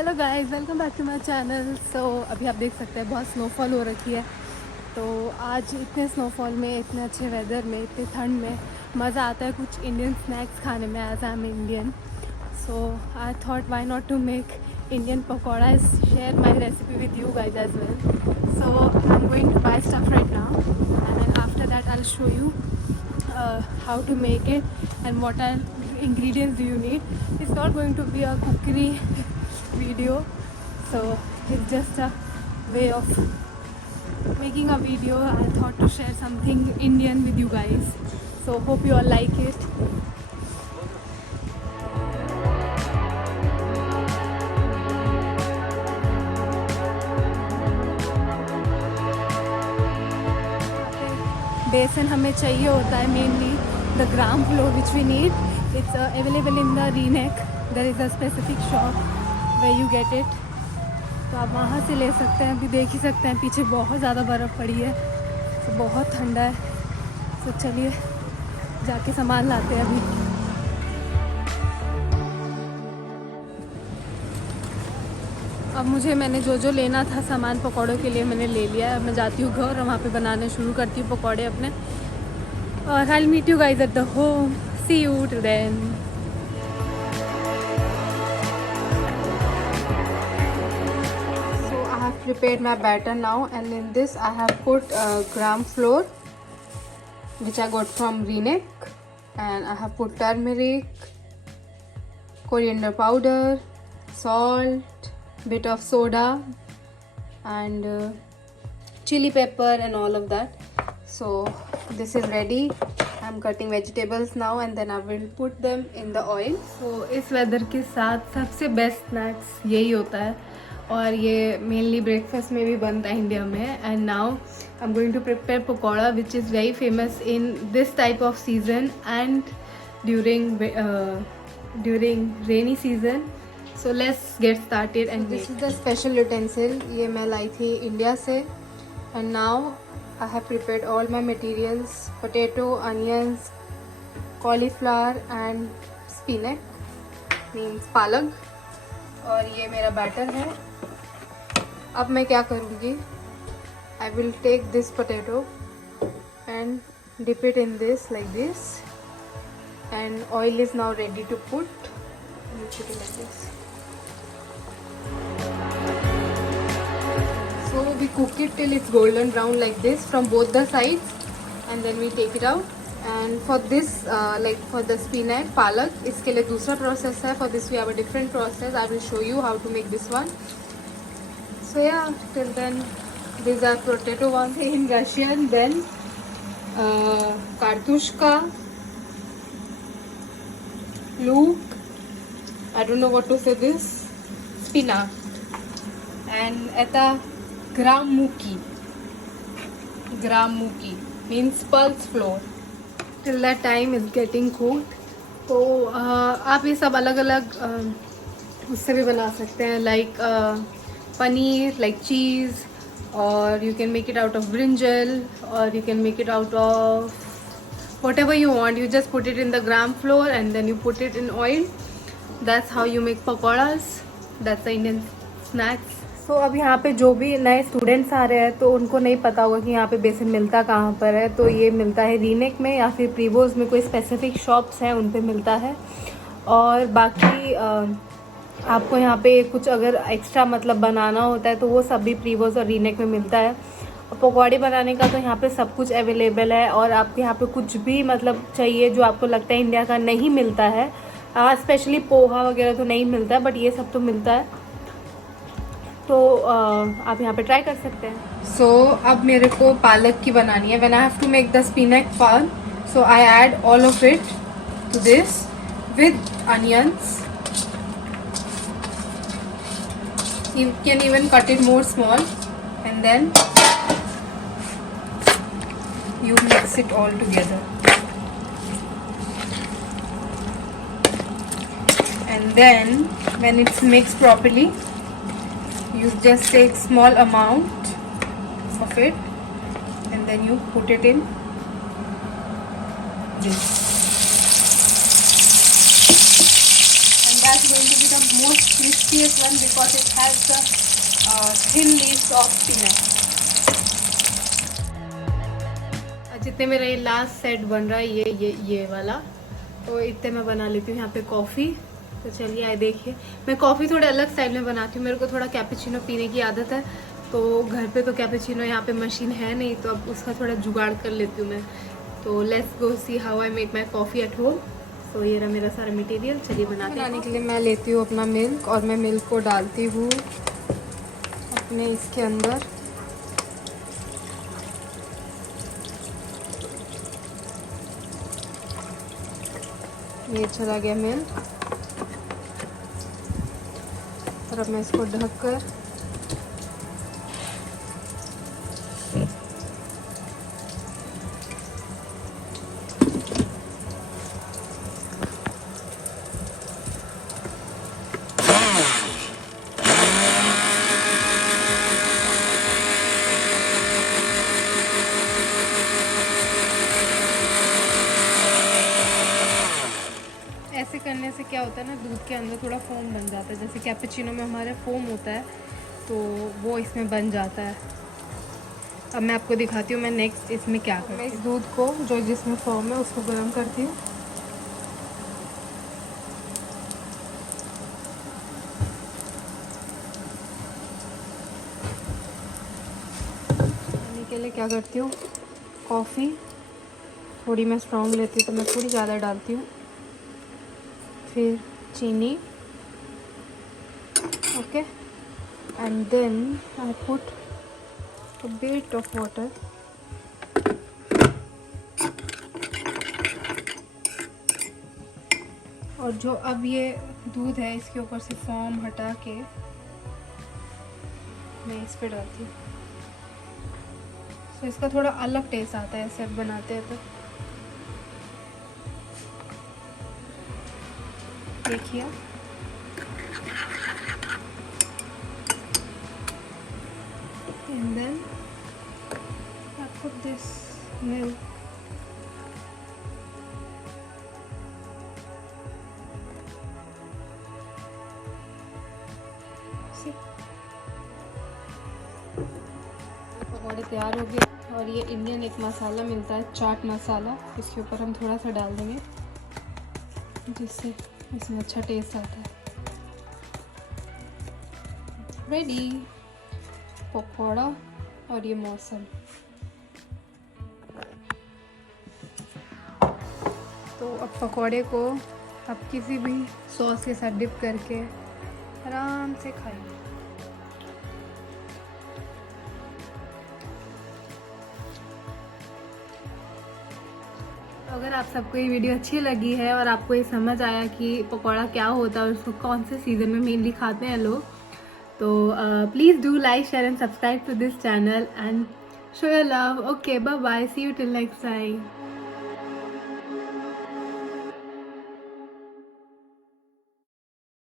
Hello guys, welcome back to my channel. So अभी आप देख सकते हैं बहुत स्नोफॉल हो रखी है। तो आज इतने स्नोफॉल में, इतने अच्छे वेदर में, इतने ठंड में मज़ा आता है कुछ इंडियन स्नैक्स खाने में, as I am Indian. So I thought why not to make Indian pakora, share my recipe with you guys as well. So I am going to buy stuff right now and then after that I'll show you how to make it and what are ingredients do you need. It's not going to be a cookery video, so it's just a way of making a video. I thought to share something Indian with you guys, so hope you all like it. बेसन हमें चाहिए होता है mainly the gram flour which we need. It's available in the रीनेक. There is a specific shop way you get it. तो आप वहाँ से ले सकते हैं. अभी देख ही सकते हैं पीछे बहुत ज़्यादा बर्फ़ पड़ी है, तो बहुत ठंडा है. तो चलिए जाके सामान लाते हैं अभी. अब मैंने जो लेना था सामान पकौड़ों के लिए मैंने ले लिया है. अब मैं जाती हूँ घर और वहाँ पे बनाने शुरू करती हूँ पकौड़े अपने. और I will meet you guys at the home. See you till then. Prepared my batter now, and in this I have put gram flour which I got from Reenac, and I have put turmeric, coriander powder, salt, bit of soda, and chili pepper and all of that. So this is ready. I'm cutting vegetables now and then I will put them in the oil. So इस weather के साथ सबसे best snacks यही होता है, और ये mainly breakfast में भी बनता है इंडिया में. And now I am going to prepare pakora which is very famous in this type of season and during rainy season. So let's get started. And this is the special utensil. ये मैं लाई थी India से. And now I have prepared all my materials: potato, onions, cauliflower and spinach means palak. और ये मेरा batter है. अब मैं क्या करूँगी, I will take this potato and dip it in this like this, and oil is now ready to put like this. So we cook it till it's golden brown like this from both the sides, and then we take it out. And for this like for the spinach palak, इसके लिए दूसरा process है. For this we have a different process. I will show you how to make this one. So yeah, till then these are potato ones in Russian. Then kartushka, luk, I don't know what to say this, spinach, and eta gram muki means pulse flour. Till that time is getting cooked. तो आप ये सब अलग अलग उससे भी बना सकते हैं, लाइक पनीर, लाइक चीज़, और you can make it out of brinjal, और you can make it out of whatever you want. You just put it in the gram flour and then you put it in oil. That's how you make pakoras. That's the Indian snacks. तो अब यहाँ पे जो भी नए students आ रहे हैं तो उनको नहीं पता होगा कि यहाँ पे बेसन मिलता कहाँ पर है. तो ये मिलता है रीनेक में या फिर प्रीवोज में, कोई स्पेसिफिक शॉप्स हैं उन पे मिलता है. और बाकी आपको यहाँ पे कुछ अगर एक्स्ट्रा मतलब बनाना होता है तो वो सब भी प्रीवोज और रीनेक में मिलता है. और पकौड़े बनाने का तो यहाँ पे सब कुछ अवेलेबल है. और आपको यहाँ पे कुछ भी मतलब चाहिए जो आपको लगता है इंडिया का नहीं मिलता है, स्पेशली पोहा वगैरह तो नहीं मिलता है, बट ये सब तो मिलता है. तो आप यहाँ पे ट्राई कर सकते हैं. सो अब मेरे को पालक की बनानी है. When I have to make the spinach पाल, so I add all of it to this with onions. You can even cut it more small, and then you mix it all together. And then when it's mixed properly, you just take small amount of it and then you put it in this. And that's going to be the most crispiest one because it has the thin leaves of peanut. जितने मेरा ये last set बन रहा है ये वाला, तो इतने मैं बना लेती हूँ यहाँ पे कॉफ़ी। तो चलिए आए देखिए, मैं कॉफ़ी थोड़े अलग स्टाइल में बनाती हूँ। मेरे को थोड़ा कैपेचिनो पीने की आदत है, तो घर पे तो कैपेचिनो यहाँ पे मशीन है नहीं, तो अब उसका थोड़ा जुगाड़ कर लेती हूँ मैं। तो let's go see how I make my coffee at home. तो ये रहा मेरा सारा मटेरियल, चलिए बनाने के लिए मैं लेती हूँ अपना मिल्क, और मैं मिल्क को डालती हूँ अपने इसके अंदर। ये चला गया मिल्क, और अब मैं इसको ढककर ऐसे करने से क्या होता है ना, दूध के अंदर थोड़ा फोम बन जाता है। जैसे कैपेचिनो में हमारे फोम होता है, तो वो इसमें बन जाता है। अब मैं आपको दिखाती हूँ मैं नेक्स्ट इसमें क्या करती हूँ। मैं इस दूध को जो जिसमें फोम है उसको गर्म करती हूँ। पानी के लिए क्या करती हूँ, कॉफ़ी थोड़ी मैं स्ट्रॉन्ग लेती हूँ, तो मैं थोड़ी ज़्यादा डालती हूँ। फिर चीनी, okay, and then I put a bit of water. और जो अब ये दूध है इसके ऊपर से फोम हटा के मैं इस पे डालती हूँ, तो इसका थोड़ा अलग टेस्ट आता है ऐसे बनाते हैं। तो देखिए, and then I put this milk. See? पकौड़े तैयार हो गए, और ये इंडियन एक मसाला मिलता है, चाट मसाला, इसके ऊपर हम थोड़ा सा डाल देंगे, जिससे इसमें अच्छा टेस्ट आता है। रेडी पकौड़ा और ये मौसम। तो अब पकौड़े को आप किसी भी सॉस के साथ डिप करके आराम से खाइए। अगर आप सबको ये वीडियो अच्छी लगी है और आपको ये समझ आया कि पकौड़ा क्या होता है और उसको कौन से सीज़न में मेनली खाते हैं लोग, तो please do like, share and subscribe to this channel and show your love. Okay, bye bye, see you till next time.